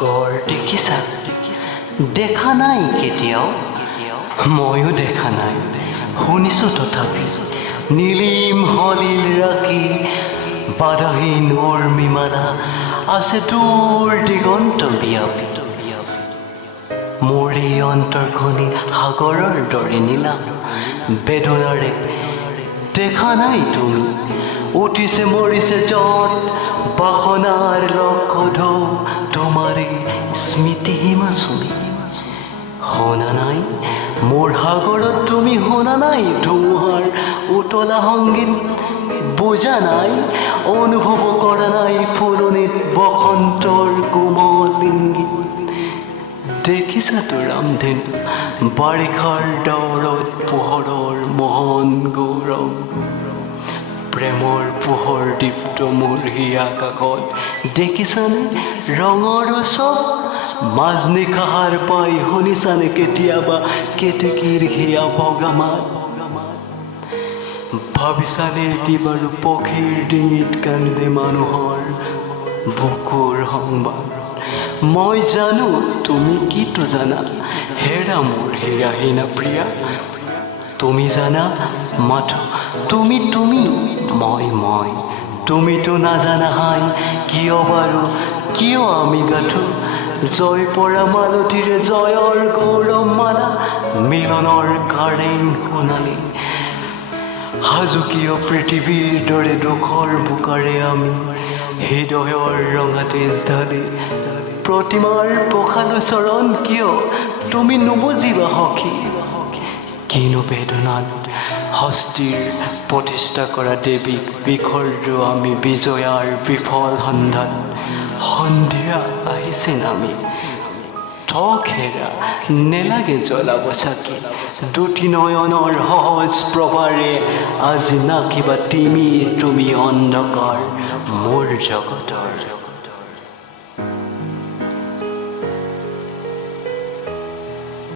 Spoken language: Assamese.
সাগৰ দেখিছা দেখা নাই কেতিয়াও ময়ো দেখা নাই শুনিছো তথাপি নীলিম হলিল ৰাখি বাধাহীন উৰ্মিমালা আছে দূৰ দিগন্ত বিয়াপি মোৰ এই অন্তৰখনি সাগৰৰ দৰে নীলা বেদনাৰে দেখা নাই তুমি উঠিছে মৰিছে যত বাসনাৰ লক্ষ্য ঢৌ তোমাৰে স্মৃতি হিমাচুমি শুনা নাই মোৰ সাগৰত তুমি শুনা নাই ধুমুহাৰ উতলা সংগীত বুজা নাই অনুভৱ কৰা নাই ফুলনিত বসন্তৰ কোমল ইংগিত দেখিছাতো ৰামধেনু বাৰিষাৰ ডাৱৰত পোহৰৰ মহান গৌৰৱ প্ৰেমৰ পোহৰ দীপ্ত মোৰ হিয়া কাষত দেখিছানে ৰঙৰ উৎসৱ মাজনিশা সাৰ পাই শুনিছানে কেতিয়াবা কেতেকীৰ হিয়া ভগা মাত ভাবিছানে এটি বাৰু পক্ষীৰ ডিঙিত কান্দে মানুহৰ বুকুৰ সংবাদ মই জানো তুমি কিটো জানা হেৰা মোৰ হিৰাহীনা প্ৰিয়া তুমি জানা মাথো তুমি মই তুমিতো নাজানা হাই কিয় বাৰু কিয় আমি গাঁঠো জয় পৰা মালতীৰে জয়ৰ গৌৰৱ মালা মিলনৰ কাৰেং সোণালী সাজু কিয় পৃথিৱীৰ দৰে দুখৰ বোকাৰে আমি হৃদয়ৰ ৰঙা তেজ ঢালি প্ৰতিমাৰ পখালো চৰণ কিয় তুমি নুবুজিবা সখী কিনো বেদনাত হস্তিৰ প্ৰতিষ্ঠা কৰা দেৱীক বিসৰ্জো আমি বিজয়াৰ বিফল সন্ধান সন্ধিয়া আহিছে নামি ঠক হেৰা নেলাগে জ্বলাব চাকি দুটি নয়নৰ সহজ প্ৰভাৰে আজি নাকিবা তুমি অন্ধকাৰ মোৰ জগতৰ